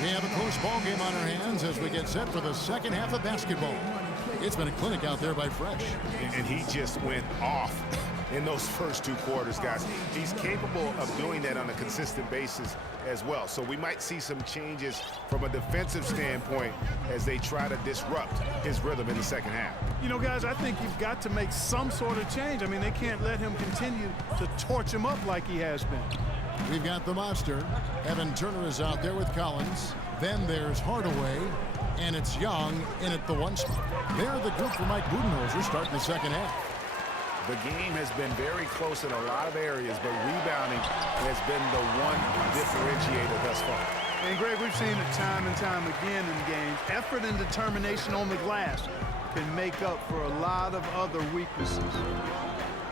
We have a close ball game on our hands as we get set for the second half of basketball. It's been a clinic out there by Fresh. And he just went off in those first two quarters, guys. He's capable of doing that on a consistent basis as well. So we might see some changes from a defensive standpoint as they try to disrupt his rhythm in the second half. You know, guys, I think you've got to make some sort of change. I mean, they can't let him continue to torch him up like he has been. We've got the monster. Evan Turner is out there with Collins. Then there's Hardaway. And it's Young in at the one spot. They're the group for Mike Budenholzer starting the second half. The game has been very close in a lot of areas, but rebounding has been the one differentiator thus far. And, Greg, we've seen it time and time again in games. Effort and determination on the glass can make up for a lot of other weaknesses.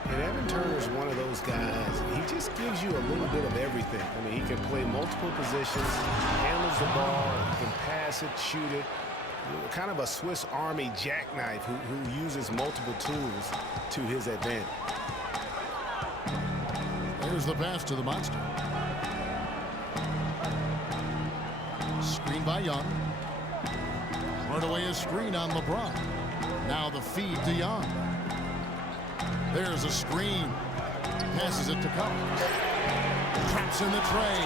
And Evan Turner is one of those guys. He just gives you a little bit of everything. I mean, he can play multiple positions, handles the ball, he can pass it, shoot it. Kind of a Swiss Army jackknife who uses multiple tools to his advantage. Here's the pass to the monster. Screen by Young. Hardaway is screen on LeBron. Now the feed to Young. There's a screen. Passes it to Collins. Traps in the tray.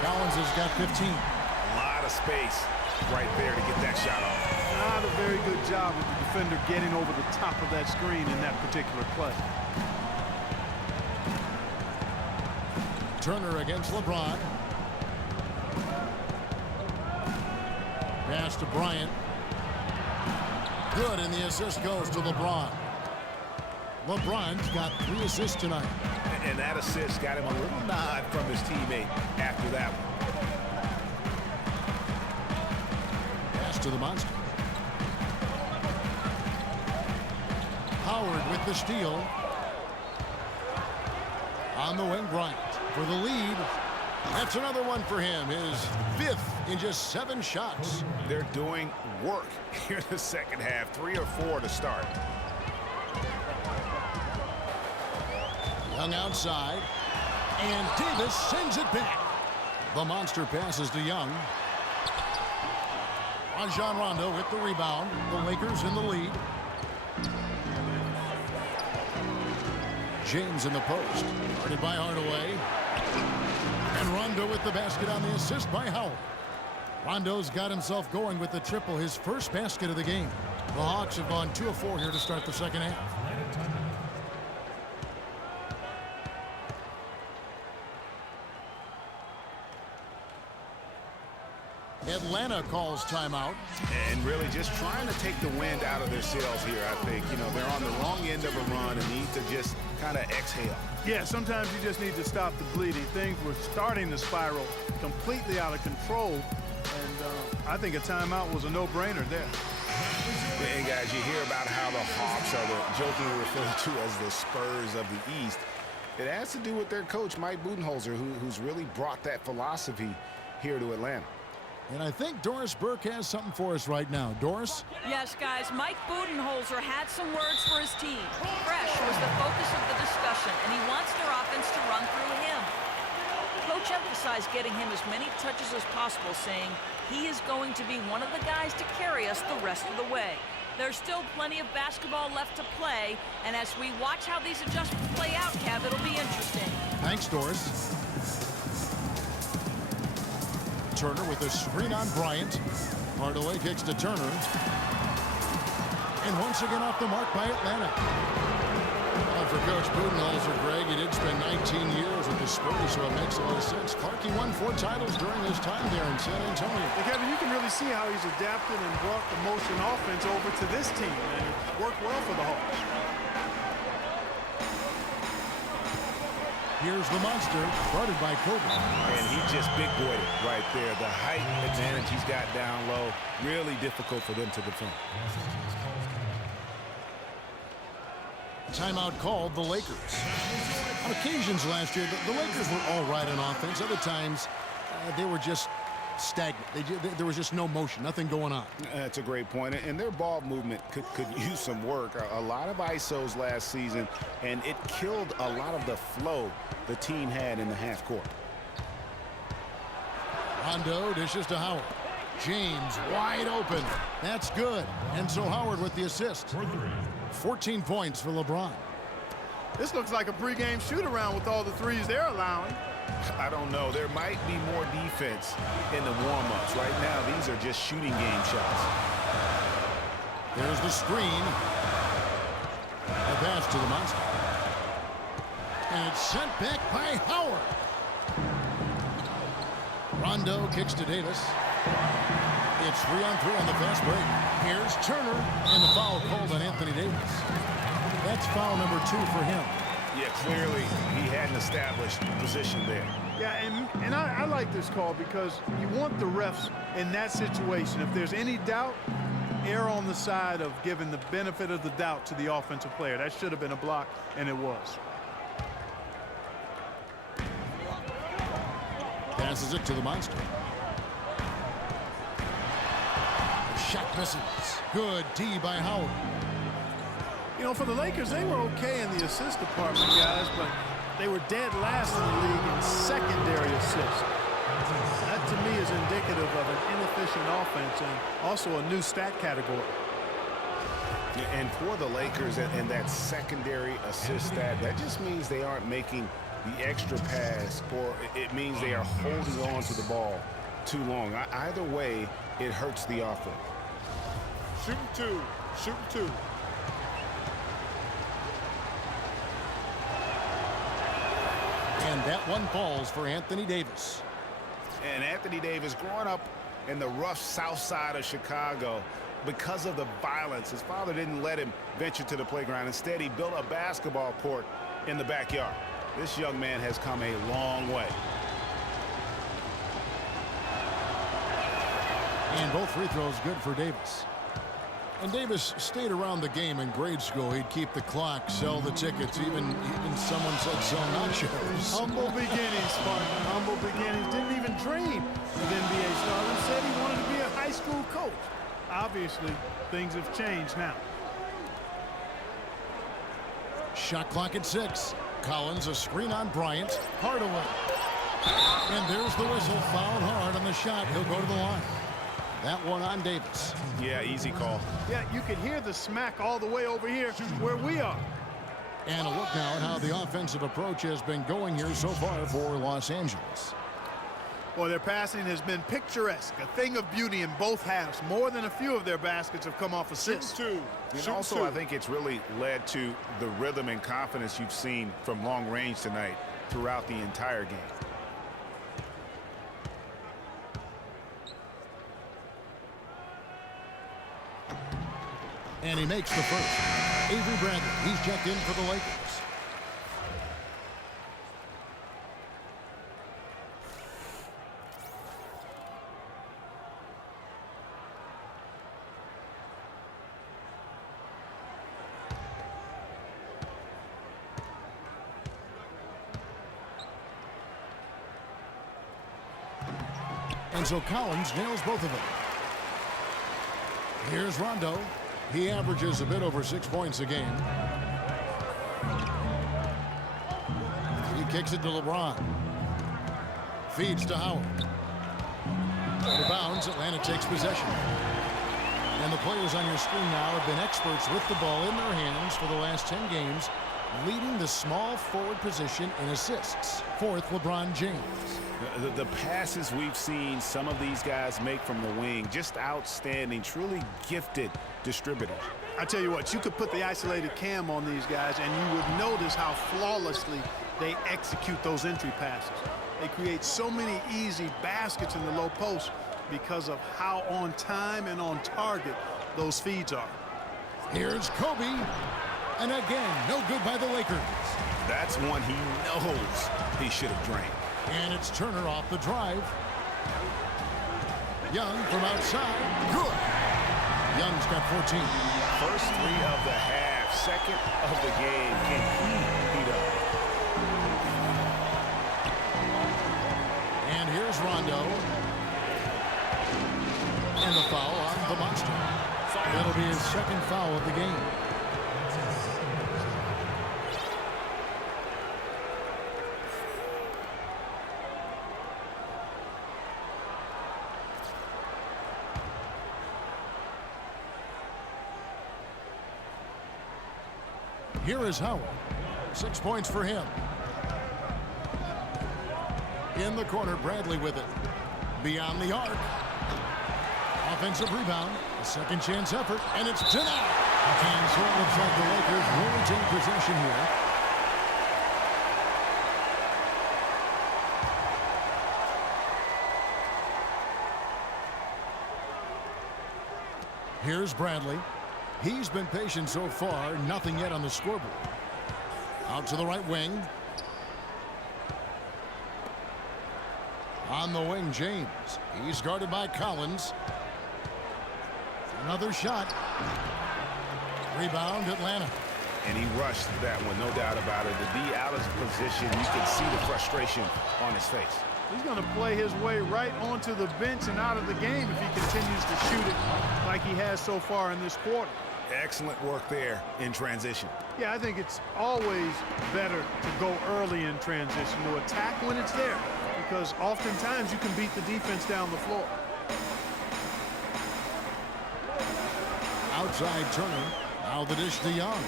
Collins has got 15. A lot of space right there to get that shot off. Not a very good job with the defender getting over the top of that screen in that particular play. Turner against LeBron. Pass to Bryant. Good, and the assist goes to LeBron. LeBron's got 3 assists tonight. And that assist got him a little nod from his teammate after that one. Pass to the monster. Howard with the steal. On the wing, Bryant for the lead. That's another one for him. His 5th in just 7 shots. They're doing work here in the second half. 3 or 4 to start. Young outside. And Davis sends it back. The monster passes to Young. Rajon Rondo with the rebound. The Lakers in the lead. James in the post. Guarded by Hardaway. And Rondo with the basket on the assist by Howard. Rondo's got himself going with the triple, his first basket of the game. The Hawks have gone 2 of 4 here to start the second half. Atlanta calls timeout. And really just trying to take the wind out of their sails here, I think. You know, they're on the wrong end of a run and need to just kind of exhale. Yeah, sometimes you just need to stop the bleeding. Things were starting to spiral completely out of control, and I think a timeout was a no-brainer there. And guys, you hear about how the Hawks are jokingly referred to as the Spurs of the East. It has to do with their coach, Mike Budenholzer, who's really brought that philosophy here to Atlanta. And I think Doris Burke has something for us right now. Doris? Yes, guys, Mike Budenholzer had some words for his team. Fresh was the focus of the discussion, and he wants their offense to run through him. Coach emphasized getting him as many touches as possible, saying he is going to be one of the guys to carry us the rest of the way. There's still plenty of basketball left to play, and as we watch how these adjustments play out, Kev, it'll be interesting. Thanks, Doris. Turner with a screen on Bryant. Hardaway kicks to Turner. And once again off the mark by Atlanta. Well, for Coach Budenholzer, Greg, he did spend 19 years with the Spurs, so it makes a lot of sense. Clark, he won 4 titles during his time there in San Antonio. And Kevin, you can really see how he's adapted and brought the motion offense over to this team, and it worked well for the Hawks. Here's the monster, guarded by Kobe. And he just big-boyed it right there. The height advantage he's got down low, really difficult for them to defend. Timeout called the Lakers. On occasions last year, the Lakers were all right on offense. Other times, they were just stagnant. There was just no motion, nothing going on. That's a great point. And their ball movement could use some work. A lot of ISOs last season, and it killed a lot of the flow the team had in the half court. Rondo dishes to Howard. James wide open. That's good. And so Howard with the assist. 14 points for LeBron. This looks like a pregame shoot-around with all the threes they're allowing. I don't know. There might be more defense in the warm-ups. Right now, these are just shooting game shots. There's the screen. A pass to the Monster. And it's sent back by Howard. Rondo kicks to Davis. It's 3-on-3 on the fast break. Here's Turner, and the foul called on Anthony Davis. That's foul number 2 for him. Yeah, clearly he had an established position there. Yeah, and I like this call because you want the refs in that situation. If there's any doubt, err on the side of giving the benefit of the doubt to the offensive player. That should have been a block, and it was. Passes it to the Monster. Shot misses. Good D by Howard. You know, for the Lakers, they were okay in the assist department, guys, but they were dead last in the league in secondary assists. That, to me, is indicative of an inefficient offense and also a new stat category. And for the Lakers and that secondary assist stat, that just means they aren't making the extra pass, or it means they are holding on to the ball too long. Either way, it hurts the offense. Shooting two. Shooting two. And that one falls for Anthony Davis. And Anthony Davis, growing up in the rough south side of Chicago, because of the violence, his father didn't let him venture to the playground. Instead, he built a basketball court in the backyard. This young man has come a long way. And both free throws good for Davis. And Davis stayed around the game in grade school. He'd keep the clock, sell the tickets. Even someone said sell nachos. Humble beginnings, Spartan. Humble beginnings. Didn't even dream of NBA stardom. Said he wanted to be a high school coach. Obviously, things have changed now. Shot clock at 6. Collins, a screen on Bryant. Hardaway. And there's the whistle. Fouled hard on the shot. He'll go to the line. That one on Davis. Yeah, easy call. Yeah, you could hear the smack all the way over here where we are. And a look now at how the offensive approach has been going here so far for Los Angeles. Well, their passing has been picturesque, a thing of beauty in both halves. More than a few of their baskets have come off assists. And also, I think it's really led to the rhythm and confidence you've seen from long range tonight throughout the entire game. And he makes the first. Avery Bradley, he's checked in for the Lakers. And so Collins nails both of them. Here's Rondo. He averages a bit over 6 points a game. He kicks it to LeBron. Feeds to Howard. Out of bounds, Atlanta takes possession. And the players on your screen now have been experts with the ball in their hands for the last 10 games, leading the small forward position in assists. Fourth, LeBron James. The passes we've seen some of these guys make from the wing, just outstanding, truly gifted distributors. I tell you what, you could put the isolated cam on these guys and you would notice how flawlessly they execute those entry passes. They create so many easy baskets in the low post because of how on time and on target those feeds are. Here's Kobe. And again, no good by the Lakers. That's one he knows he should have drained. And it's Turner off the drive. Young from outside. Good. Young's got 14. First three of the half, second of the game. Can he beat up? And here's Rondo. And the foul on the Monster. That'll be his second foul of the game. Here is Howard. 6 points for him. In the corner, Bradley with it. Beyond the arc. Offensive rebound. A second chance effort, and it's denied. And so it looks like the Lakers will retain possession here. Here's Bradley. He's been patient so far. Nothing yet on the scoreboard. Out to the right wing. On the wing, James. He's guarded by Collins. Another shot. Rebound, Atlanta. And he rushed that one, no doubt about it. To be out of position, you can see the frustration on his face. He's going to play his way right onto the bench and out of the game if he continues to shoot it like he has so far in this quarter. Excellent work there in transition. Yeah, I think it's always better to go early in transition, to attack when it's there, because oftentimes you can beat the defense down the floor. Outside Turner. Now the dish to Young.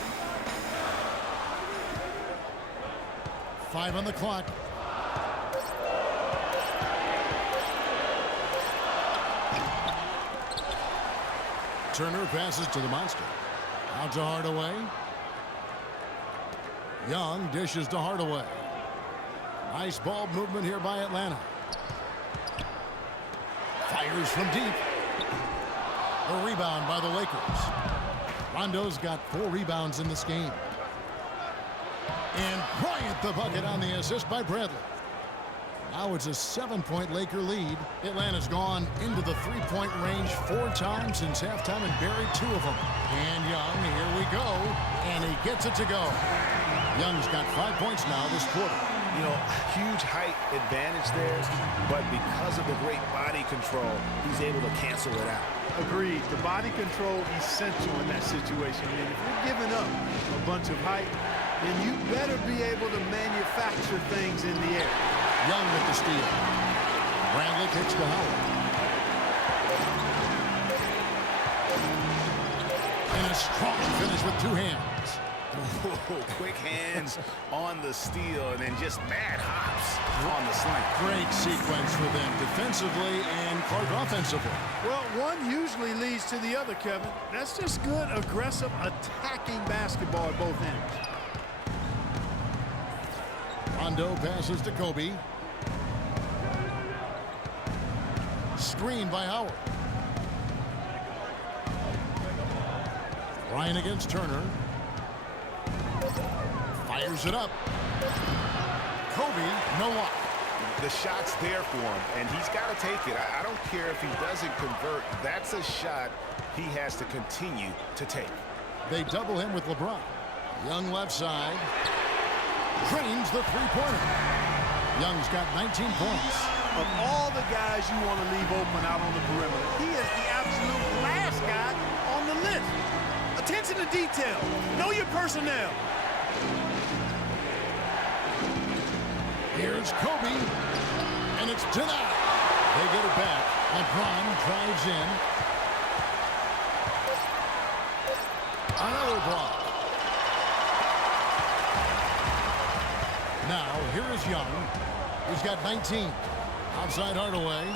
5 on the clock. Turner passes to the monster. Out to Hardaway. Young dishes to Hardaway. Nice ball movement here by Atlanta. Fires from deep. The rebound by the Lakers. Rondo's got 4 rebounds in this game. And Bryant the bucket on the assist by Bradley. Now it's a 7-point Laker lead. Atlanta's gone into the 3-point range 4 times since halftime and buried 2 of them. And Young, here we go. And he gets it to go. Young's got 5 points now this quarter. You know, huge height advantage there, but because of the great body control, he's able to cancel it out. Agreed. The body control essential in that situation. I mean, if you're giving up a bunch of height, then you better be able to manufacture things in the air. Young with the steal. Bradley kicks to Howard. And a strong finish with 2 hands. Whoa, quick hands on the steal and then just mad hops on the slant. Great sequence for them defensively and Clark offensively. Well, one usually leads to the other, Kevin. That's just good, aggressive, attacking basketball at both ends. Rondo passes to Kobe. Screen by Howard. Bryant against Turner. Fires it up. Kobe, no luck. The shot's there for him, and he's got to take it. I don't care if he doesn't convert. That's a shot he has to continue to take. They double him with LeBron. Young left side. Drains the 3-pointer. Young's got 19 points. Of all the guys you want to leave open out on the perimeter, he is the absolute last guy on the list. Attention to detail. Know your personnel. Here's Kobe, and it's denied. They get it back. LeBron drives in. Another block. Now, here is Young. He's got 19. Outside Hardaway.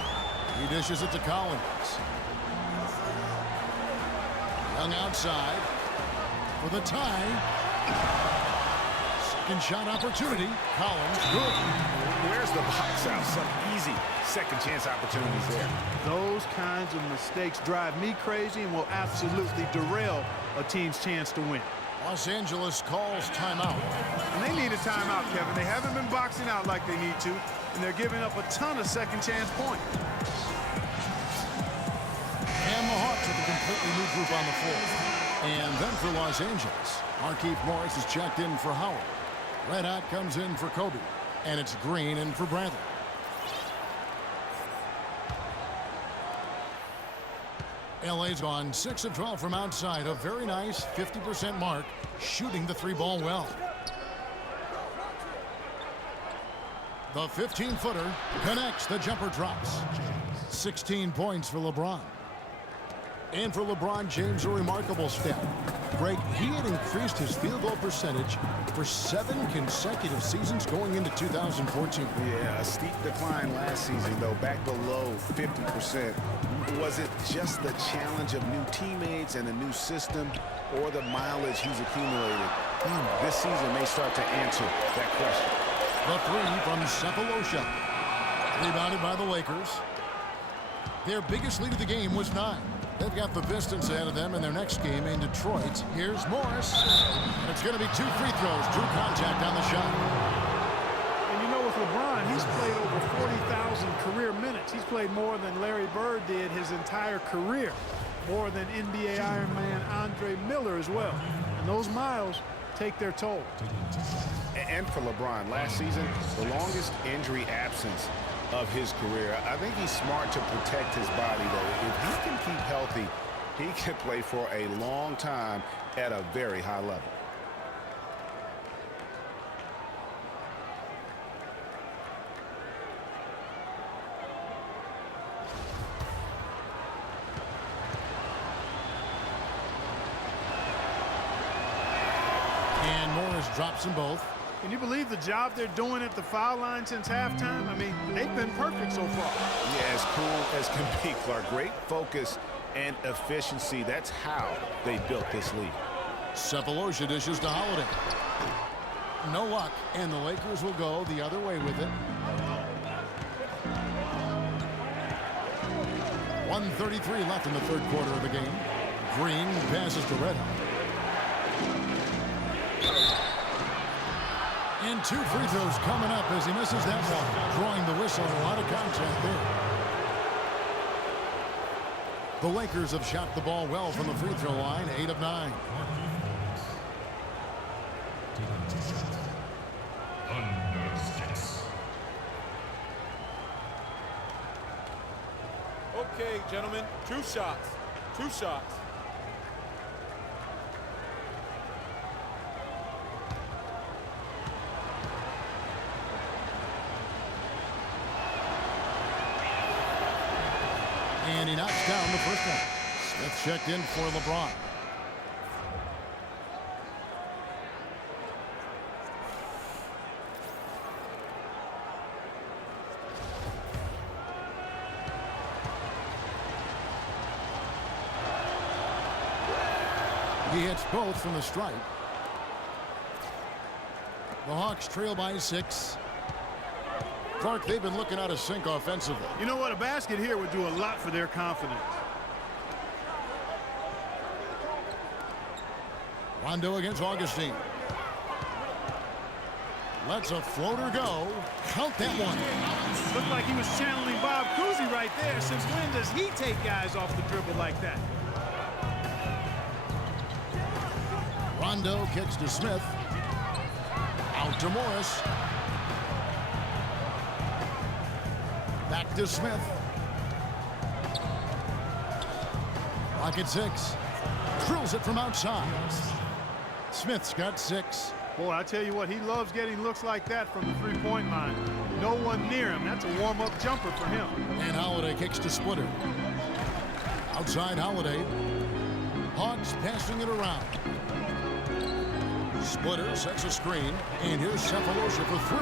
He dishes it to Collins. Young outside for the tie. Second shot opportunity. Collins, good. Where's the box out? Some easy second chance opportunities there. Those kinds of mistakes drive me crazy and will absolutely derail a team's chance to win. Los Angeles calls timeout. And they need a timeout, Kevin. They haven't been boxing out like they need to, and they're giving up a ton of second chance points. And the Hawks with a completely new group on the floor. And then for Los Angeles, Markieff Morris is checked in for Howard. Red Hot comes in for Kobe. And it's Green in for Bradley. LA's gone 6 of 12 from outside. A very nice 50% mark, shooting the 3-ball well. The 15-footer connects. The jumper drops. 16 points for LeBron. And for LeBron James, a remarkable step. Greg, he had increased his field goal percentage for 7 consecutive seasons going into 2014. Yeah, a steep decline last season, though, back below 50%. Was it just the challenge of new teammates and a new system, or the mileage he's accumulated? This season may start to answer that question. The three from Sefolosha. Rebounded by the Lakers. Their biggest lead of the game was 9. They've got the Pistons ahead of them in their next game in Detroit. Here's Morris. And it's going to be 2 free throws. Drew contact on the shot. And you know, with LeBron, he's played over 40,000 career minutes. He's played more than Larry Bird did his entire career. More than NBA Iron Man Andre Miller as well. And those miles take their toll. And for LeBron, last season, the longest injury absence of his career. I think he's smart to protect his body, though. If he can keep healthy, he can play for a long time at a very high level. And Morris drops them both. Can you believe the job they're doing at the foul line since halftime? I mean, they've been perfect so far. Yeah, as cool as can be, Clark. Great focus and efficiency. That's how they built this lead. Sefolosha dishes to Holiday. No luck, and the Lakers will go the other way with it. 1:33 left in the third quarter of the game. Green passes to Red Hot. And 2 free throws coming up as he misses that one. Drawing the whistle, a lot of contact there. The Lakers have shot the ball well from the free throw line, 8 of 9. Okay, gentlemen, 2 shots. 2 shots. And he knocks down the first one. Smith checked in for LeBron. He hits both from the stripe. The Hawks trail by 6. Clark, they've been looking out of sync offensively. You know what? A basket here would do a lot for their confidence. Rondo against Augustine. Lets a floater go. Count that one. Looked like he was channeling Bob Cousy right there. Since when does he take guys off the dribble like that? Rondo kicks to Smith. Out to Morris. Back to Smith. Rocket 6. Drills it from outside. Smith's got 6. Boy, I tell you what, he loves getting looks like that from the three-point line. No one near him. That's a warm-up jumper for him. And Holiday kicks to Splitter. Outside Holiday. Hawks passing it around. Splitter sets a screen. And here's Sefolosha for 3.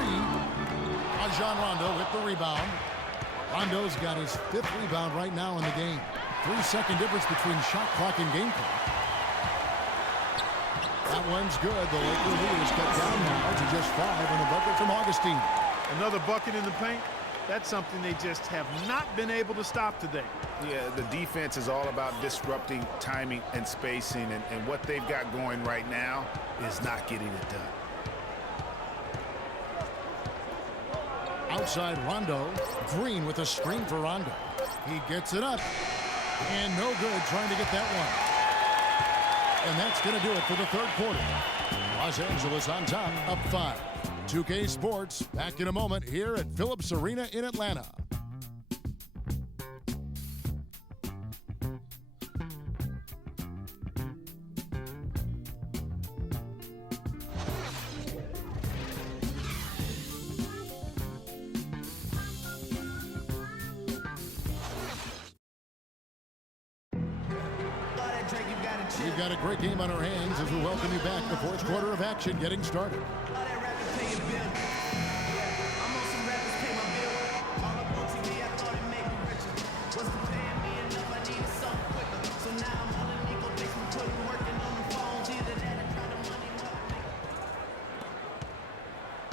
Rajon Rondo with the rebound. Rondo's got his 5th rebound right now in the game. 3-second difference between shot clock and game clock. That one's good. The Lakers lead is cut down now to just 5 on the bucket from Augustine. Another bucket in the paint. That's something they just have not been able to stop today. Yeah, the defense is all about disrupting timing and spacing, and what they've got going right now is not getting it done. Outside Rondo. Green with a screen for Rondo. He gets it up. And no good trying to get that one. And that's going to do it for the third quarter. Los Angeles on top, up 5. 2K Sports, back in a moment here at Phillips Arena in Atlanta. We've got a great game on our hands as we welcome you back. The fourth quarter of action getting started.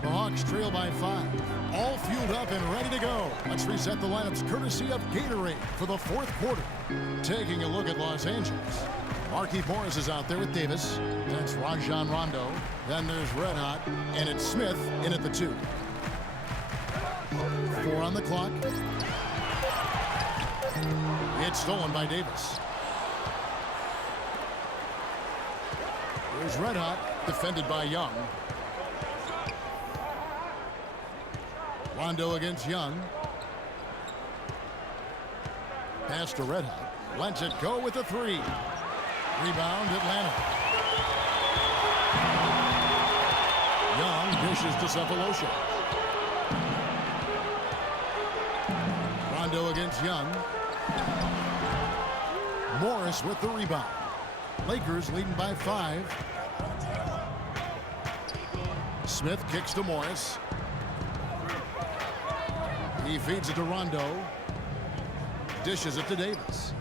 The Hawks trail by 5. All fueled up and ready to go. Let's reset the lineups courtesy of Gatorade for the fourth quarter. Taking a look at Los Angeles. Markieff Morris is out there with Davis. That's Rajon Rondo. Then there's Red Hot, and it's Smith in at the 2. 4 on the clock. It's stolen by Davis. There's Red Hot, defended by Young. Rondo against Young. Pass to Red Hot. Lets it go with a 3. Rebound, Atlanta. Young dishes to Cephalosha. Rondo against Young. Morris with the rebound. Lakers leading by 5. Smith kicks to Morris. He feeds it to Rondo. Dishes it to Davis.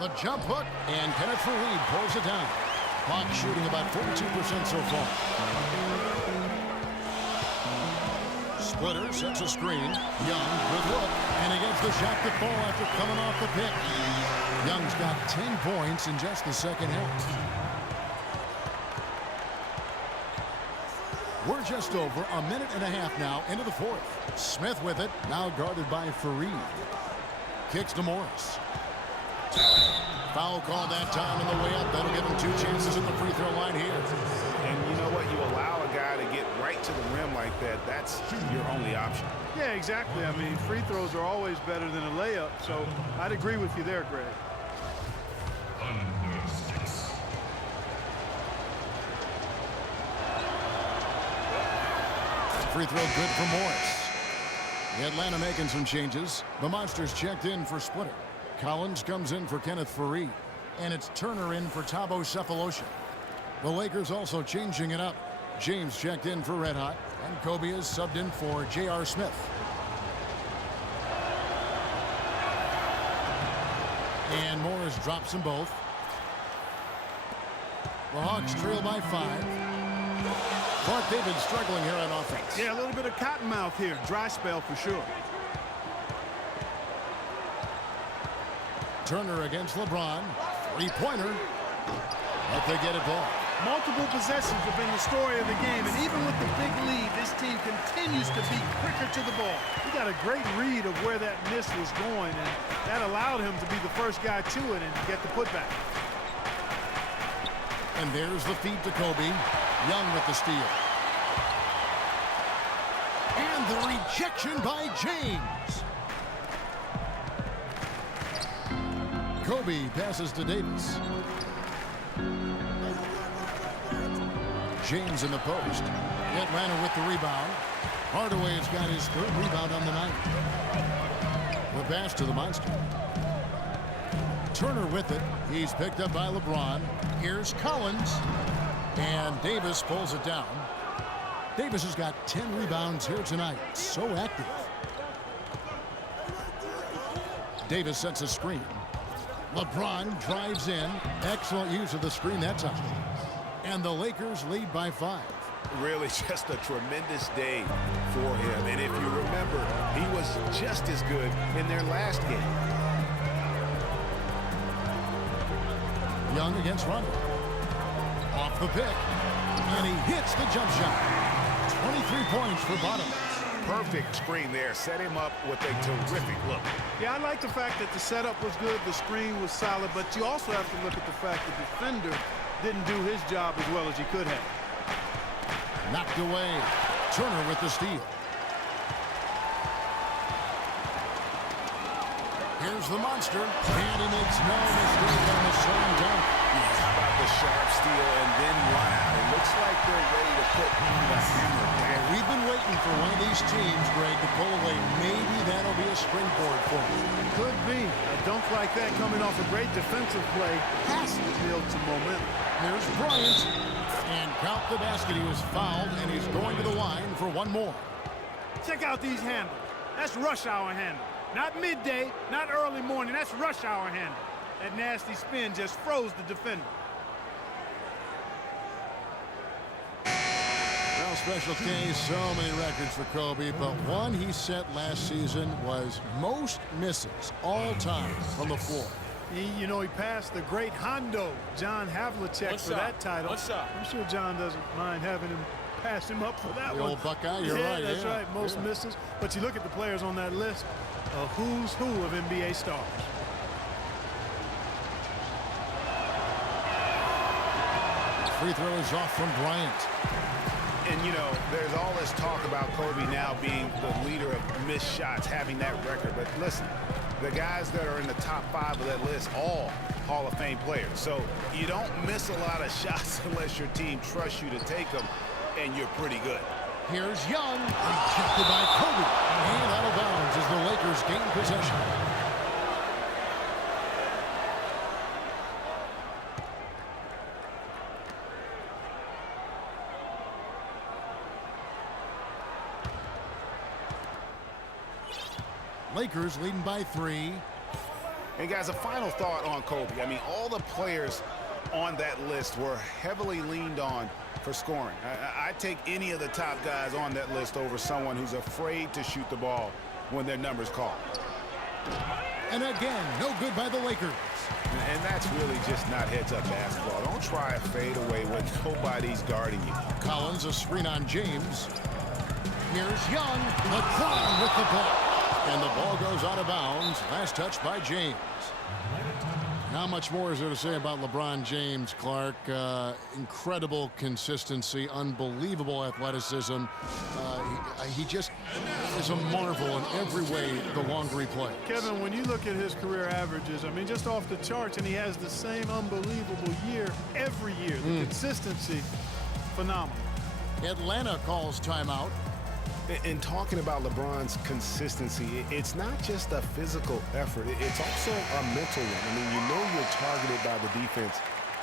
The jump hook, and Kenneth Faried pulls it down. Clock shooting about 42% so far. Splitter sets a screen. Young, good look, and he gets the shot to fall after coming off the pick. Young's got 10 points in just the second half. We're just over a minute and a half now into the fourth. Smith with it, now guarded by Faried. Kicks to Morris. Foul called that time on the way up. That'll give him 2 chances at the free throw line here. And you know what? You allow a guy to get right to the rim like that. That's your only option. Yeah, exactly. I mean, free throws are always better than a layup, so I'd agree with you there, Greg. Free throw good for Morris. The Atlanta making some changes. The Monsters checked in for Splitter. Collins comes in for Kenneth Faried. And it's Turner in for Thabo Cephalosha. The Lakers also changing it up. James checked in for Red Hot. And Kobe is subbed in for J.R. Smith. And Morris drops them both. The Hawks trail by 5. Clark David struggling here on offense. Yeah, a little bit of cottonmouth here. Dry spell for sure. Turner against LeBron. 3-pointer. But they get it back. Multiple possessions have been the story of the game, and even with the big lead, this team continues to be quicker to the ball. He got a great read of where that miss was going, and that allowed him to be the first guy to it and get the putback. And there's the feed to Kobe. Young with the steal. And the rejection by James. Kobe passes to Davis. James in the post. Atlanta with the rebound. Hardaway has got his 3rd rebound on the night. The pass to the Monster. Turner with it. He's picked up by LeBron. Here's Collins. And Davis pulls it down. Davis has got 10 rebounds here tonight. So active. Davis sets a screen. LeBron drives in. Excellent use of the screen that time. And the Lakers lead by 5. Really just a tremendous day for him. And if you remember, he was just as good in their last game. Young against Rondo. Off the pick. And he hits the jump shot. 23 points for Bottoms. Perfect screen there. Set him up with a terrific look. Yeah, I like the fact that the setup was good, the screen was solid, but you also have to look at the fact the defender didn't do his job as well as he could have. Knocked away. Turner with the steal. Here's the Monster. And he makes no mistake on the slam dunk. How about the sharp steal and then run out? It looks like they're ready to put the hammer down. We've been waiting for one of these teams, Greg, to pull away. Maybe that'll be a springboard for them. Could be. A dunk like that coming off a great defensive play has to build some momentum. Here's Bryant. And count the basket. He was fouled, and he's going to the line for one more. Check out these handles. That's rush hour handle. Not midday, not early morning. That's rush hour handle. That nasty spin just froze the defender. Well, Special K, so many records for Kobe, but one he set last season was most misses all time from the floor. You know, he passed the great Hondo, John Havlicek, for that title. One shot. I'm sure John doesn't mind having him pass him up for that The one. old Buckeye, you're right. That's right, most misses. But you look at the players on that list, a who's who of NBA stars. Free throw is off from Bryant. And, you know, there's all this talk about Kobe now being the leader of missed shots, having that record. But listen, the guys that are in the top 5 of that list, all Hall of Fame players. So you don't miss a lot of shots unless your team trusts you to take them, and you're pretty good. Here's Young, rejected by Kobe. And out of bounds as the Lakers gain possession. Lakers leading by 3. And guys, a final thought on Kobe. I mean, all the players on that list were heavily leaned on for scoring. I take any of the top guys on that list over someone who's afraid to shoot the ball when their number's called. And again, no good by the Lakers. And that's really just not heads-up basketball. Don't try a fadeaway when nobody's guarding you. Collins, a screen on James. Here's Young, LeBron with the block. And the ball goes out of bounds. Last touch by James. How much more is there to say about LeBron James, Clark? Incredible consistency, unbelievable athleticism. He just is a marvel in every way the longer he plays. Kevin, when you look at his career averages, I mean, just off the charts, and he has the same unbelievable year every year. The consistency, phenomenal. Atlanta calls timeout. In talking about LeBron's consistency, it's not just a physical effort. It's also a mental one. I mean, you know you're targeted by the defense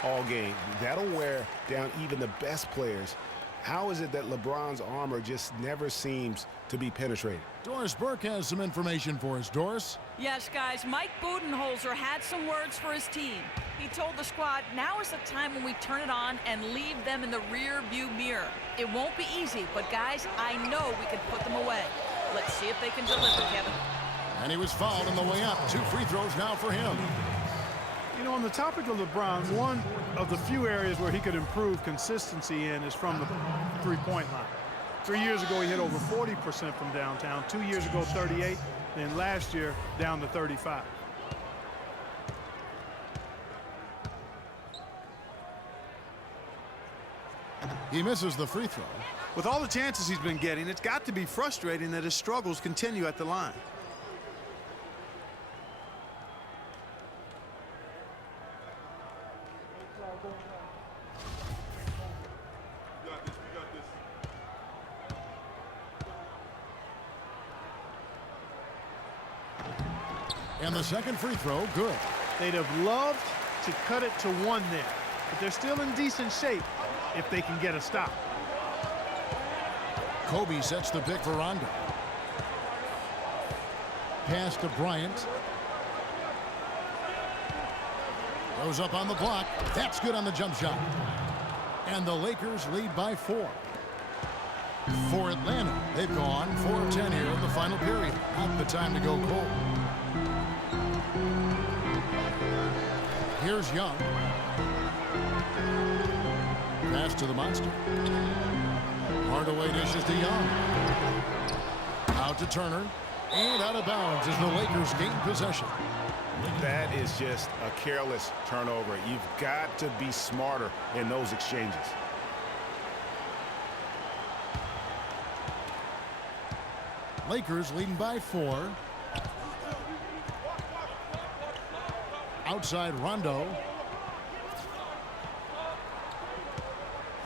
all game. That'll wear down even the best players. How is it that LeBron's armor just never seems to be penetrated? Doris Burke has some information for us. Doris? Yes, guys, Mike Budenholzer had some words for his team. He told the squad, now is the time when we turn it on and leave them in the rear view mirror. It won't be easy, but guys, I know we can put them away. Let's see if they can deliver, Kevin. And he was fouled on the way up. 2 free throws now for him. You know, on the topic of LeBron, one of the few areas where he could improve consistency in is from the three-point line. 3 years ago, he hit over 40% from downtown. 2 years ago, 38. Then last year, down to 35. He misses the free throw. With all the chances he's been getting, it's got to be frustrating that his struggles continue at the line. And the second free throw, good. They'd have loved to cut it to 1 there, but they're still in decent shape if they can get a stop. Kobe sets the pick for Rondo. Pass to Bryant. Goes up on the block. That's good on the jump shot. And the Lakers lead by 4. For Atlanta, they've gone 4 of 10 here in the final period. Not the time to go cold. Here's Young. Pass to the monster. Hardaway dishes to Young. Out to Turner. And out of bounds as the Lakers gain possession. That is just a careless turnover. You've got to be smarter in those exchanges. Lakers leading by 4. Outside Rondo.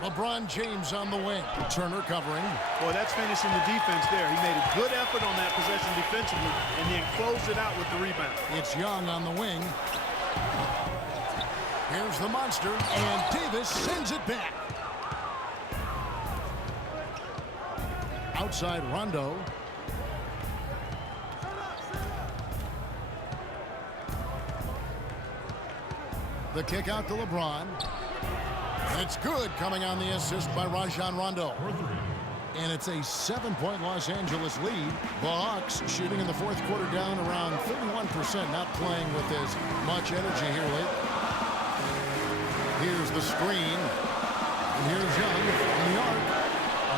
LeBron James on the wing. Turner covering. Boy, that's finishing the defense there. He made a good effort on that possession defensively and then closed it out with the rebound. It's Young on the wing. Here's the monster, and Davis sends it back. Outside Rondo. The kick out to LeBron. It's good, coming on the assist by Rajon Rondo. And it's a 7-point Los Angeles lead. The Hawks shooting in the fourth quarter down around 31%, not playing with as much energy here lately. Here's the screen. And here's Young from the arc.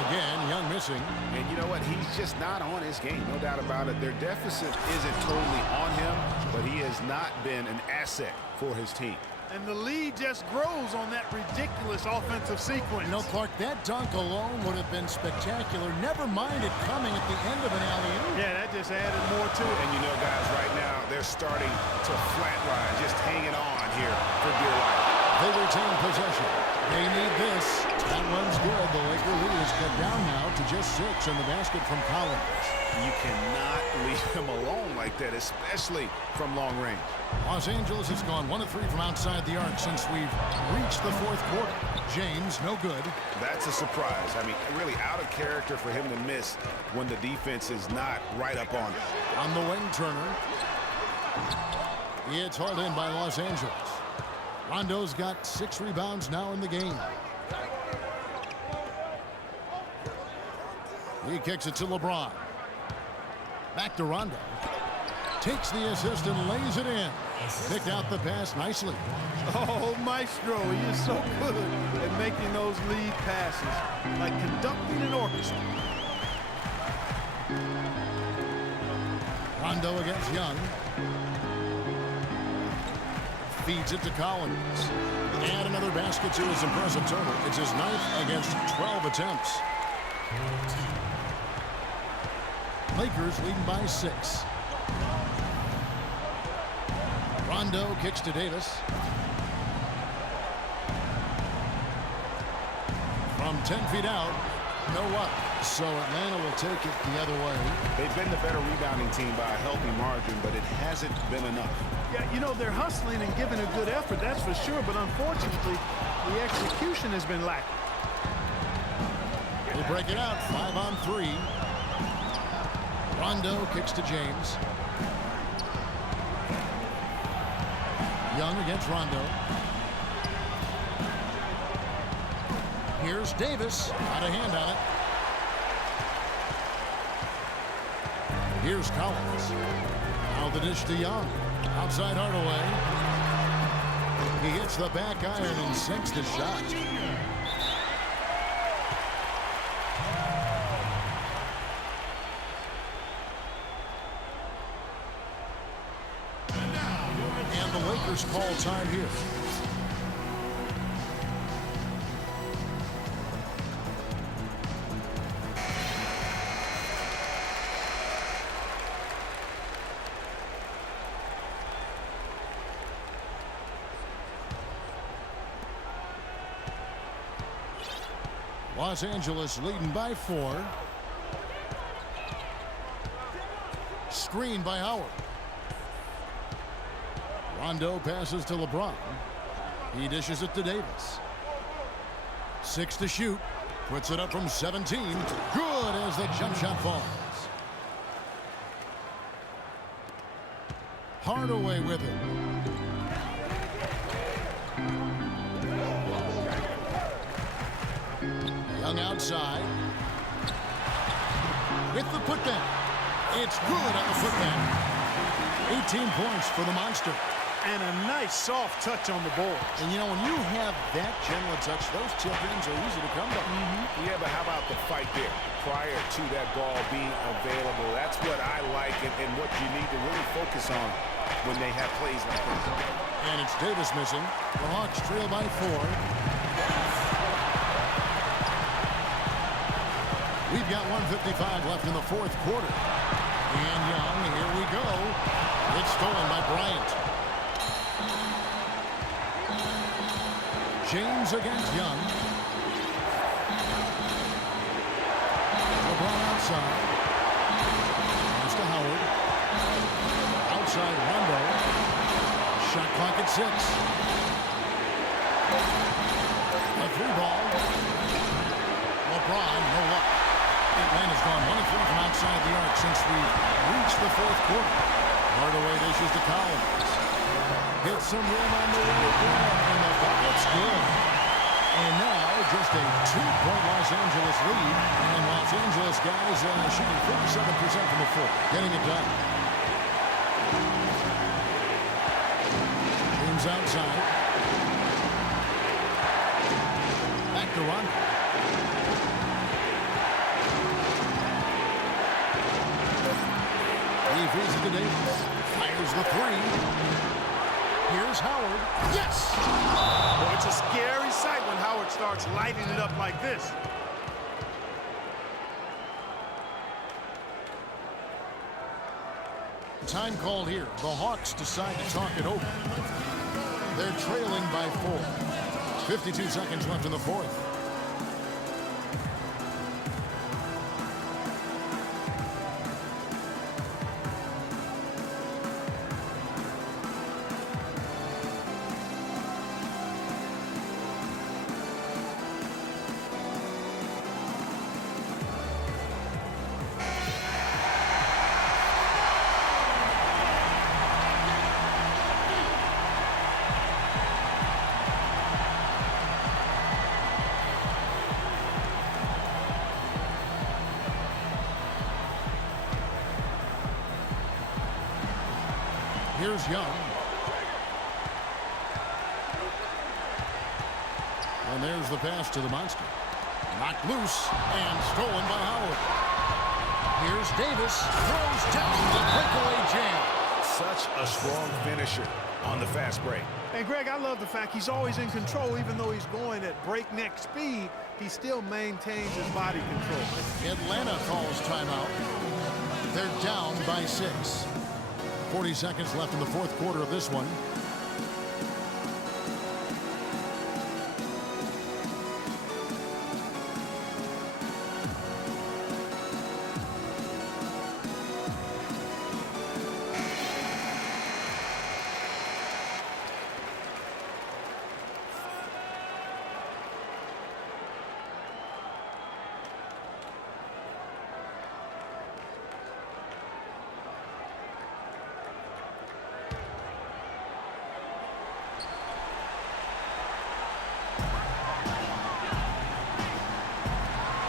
Again, Young missing. And you know what? He's just not on his game. No doubt about it. Their deficit isn't totally on him, but he has not been an asset for his team. And the lead just grows on that ridiculous offensive sequence. You know, Clark, that dunk alone would have been spectacular. Never mind it coming at the end of an alley-oop. Yeah, that just added more to it. And you know, guys, right now, they're starting to flatline, just hanging on here for dear life. They retain possession. They need this. That one's good. The Laker lead is cut down now to just 6 in the basket from Collins. You cannot leave him alone like that, especially from long range. Los Angeles has gone 1 of 3 from outside the arc since we've reached the fourth quarter. James, no good. That's a surprise. I mean, really out of character for him to miss when the defense is not right up on him. On the wing, Turner. It's hauled in by Los Angeles. Rondo's got 6 rebounds now in the game. He kicks it to LeBron. Back to Rondo. Takes the assist and lays it in. Picked out the pass nicely. Oh, Maestro, he is so good at making those lead passes, like conducting an orchestra. Rondo against Young. Feeds it to Collins. And another basket to his impressive total. It's his 9th against 12 attempts. Lakers leading by 6. Rondo kicks to Davis. From 10 feet out, no up. So Atlanta will take it the other way. They've been the better rebounding team by a healthy margin, but it hasn't been enough. Yeah, you know, they're hustling and giving a good effort, that's for sure, but unfortunately, the execution has been lacking. They break it out, 5 on 3. Rondo kicks to James. Young against Rondo. Here's Davis. Got a hand on it. Here's Collins. Now the dish to Young. Outside Hardaway. He hits the back iron and sinks the shot. And the Lakers call time here. Los Angeles leading by 4. Screen by Howard. Rondo passes to LeBron. He dishes it to Davis. 6 to shoot. Puts it up from 17. Good as the jump shot falls. Hardaway with it. Young outside. With the putback. It's good on the putback. 18 points for the Monster. And a nice soft touch on the board. And you know, when you have that gentle a touch, those tip-ins are easy to come by. Yeah, but how about the fight there prior to that ball being available? That's what I like and what you need to really focus on when they have plays like this. And it's Davis missing. The Hawks trail by 4. We've got 1:55 left in the fourth quarter. And Young, here we go. It's stolen by Bryant. James against Young. side. Pass to Howard. Outside Rondo. Shot clock at 6. A 3-ball. LeBron, no luck. Atlanta's gone 1 of 3 from outside the arc since we reached the 4th quarter. Hardaway dishes to Collins. Hits some rim on the way down, and the bucket's good. And now just a 2-point Los Angeles lead. And Los Angeles guys shooting 57% from the floor, getting it done. James outside. Back to Rondo. He feeds it to Davis. Fires the 3. Here's Howard. Yes! Well, it's a scary sight when Howard starts lighting it up like this. Time called here. The Hawks decide to talk it over. They're trailing by 4. 52 seconds left in the 4th. Here's Young. And there's the pass to the monster. Knocked loose and stolen by Howard. Here's Davis. Throws down the breakaway jam. Such a strong finisher on the fast break. And Greg, I love the fact he's always in control. Even though he's going at breakneck speed, he still maintains his body control. Atlanta calls timeout. They're down by 6. 40 seconds left in the 4th quarter of this one.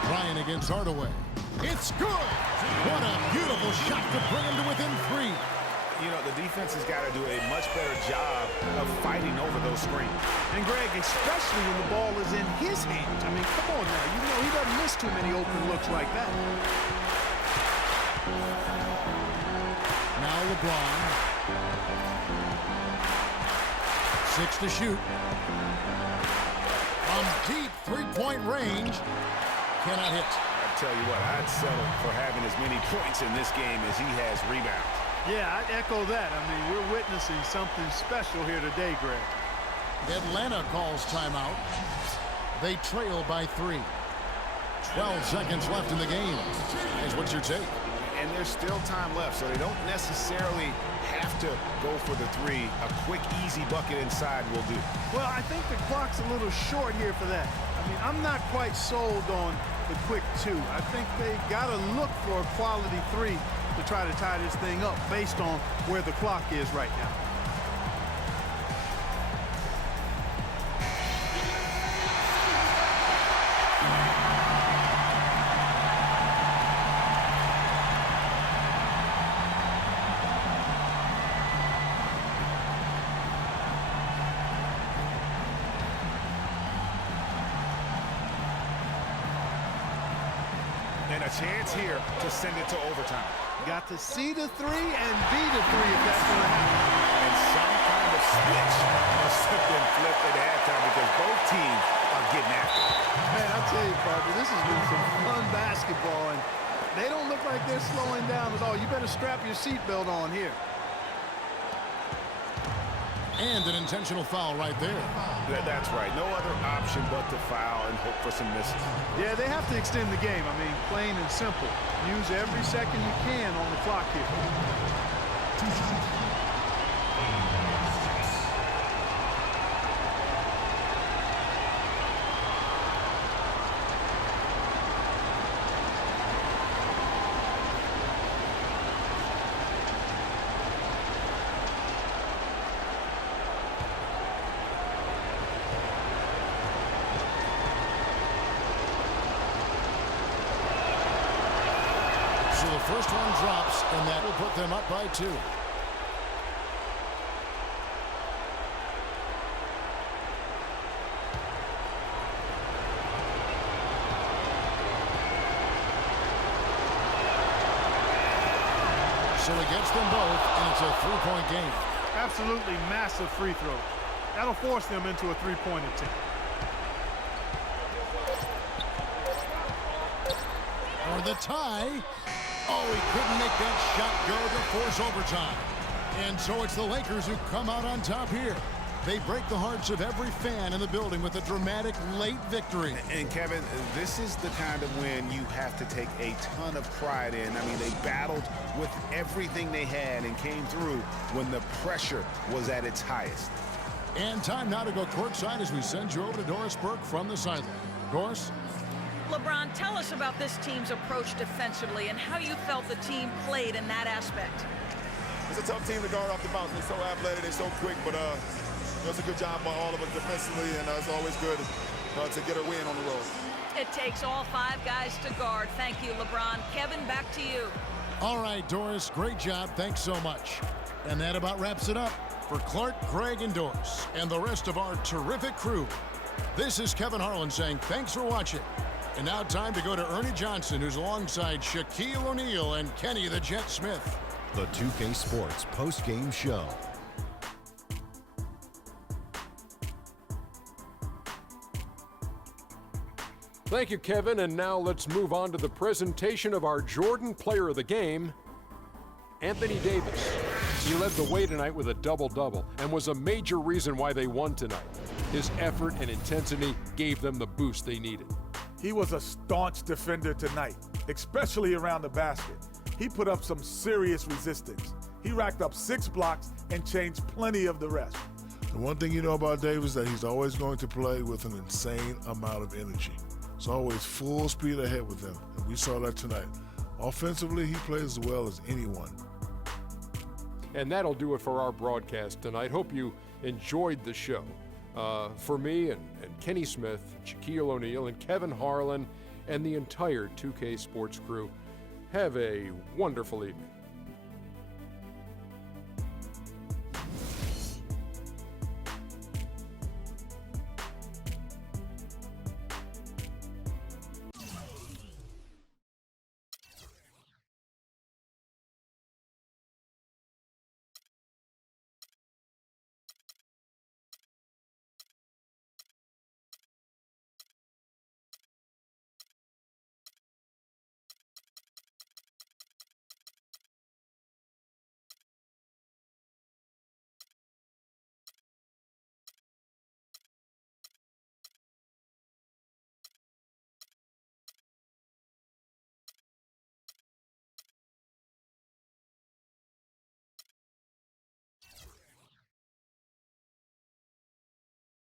Bryant against Hardaway. It's good. What a beautiful shot to bring him to within 3. You know, the defense has got to do a much better job of fighting over those screens. And Greg, especially when the ball is in his hands. I mean, come on now. You know, he doesn't miss too many open looks like that. Now LeBron. 6 to shoot. From deep 3-point range. Cannot hit. I tell you what, I'd settle for having as many points in this game as he has rebounds. Yeah, I'd echo that. I mean, we're witnessing something special here today, Greg. Atlanta calls timeout. They trail by 3. 12 seconds left in the game. Guys, what's your take? And there's still time left, so they don't necessarily have to go for the 3. A quick, easy bucket inside will do. Well, I think the clock's a little short here for that. I mean, I'm not quite sold on the quick 2. I think they got to look for a quality 3 to try to tie this thing up based on where the clock is right now. And a chance here to send it to overtime. Got to see the 3 and be the 3 if that's going to happen. And some kind of switch must have been flipped at halftime because both teams are getting after it. Man, I tell you, Parker, this has been some fun basketball, and they don't look like they're slowing down at all. You better strap your seatbelt on here. And an intentional foul right there. That's right. No other option but to foul and hope for some misses. Yeah, they have to extend the game. I mean, plain and simple. Use every second you can on the clock here. So the first one drops, and that will put them up by 2. So he gets them both, and it's a 3-point game. Absolutely massive free throw. That'll force them into a three-point attempt. For the tie. Oh, he couldn't make that shot go to force overtime. And so it's the Lakers who come out on top here. They break the hearts of every fan in the building with a dramatic late victory. And Kevin, this is the kind of win you have to take a ton of pride in. I mean, they battled with everything they had and came through when the pressure was at its highest. And time now to go courtside as we send you over to Doris Burke from the sideline. Doris? LeBron, tell us about this team's approach defensively and how you felt the team played in that aspect. It's a tough team to guard off the bounce. They're so athletic, they're so quick, but it's a good job by all of us defensively, and it's always good to get a win on the road. It takes all 5 guys to guard. Thank you, LeBron. Kevin, back to you. All right, Doris, great job. Thanks so much. And that about wraps it up for Clark, Greg, and Doris, and the rest of our terrific crew. This is Kevin Harlan saying thanks for watching. And now time to go to Ernie Johnson, who's alongside Shaquille O'Neal and Kenny the Jet Smith. The 2K Sports post-game show. Thank you, Kevin, and now let's move on to the presentation of our Jordan Player of the Game, Anthony Davis. He led the way tonight with a double-double and was a major reason why they won tonight. His effort and intensity gave them the boost they needed. He was a staunch defender tonight, especially around the basket. He put up some serious resistance. He racked up 6 blocks and changed plenty of the rest. The one thing you know about Davis is that he's always going to play with an insane amount of energy. It's always full speed ahead with him, and we saw that tonight. Offensively, he plays as well as anyone. And that'll do it for our broadcast tonight. Hope you enjoyed the show. For me and Kenny Smith, Shaquille O'Neal, and Kevin Harlan, and the entire 2K Sports crew, have a wonderful evening.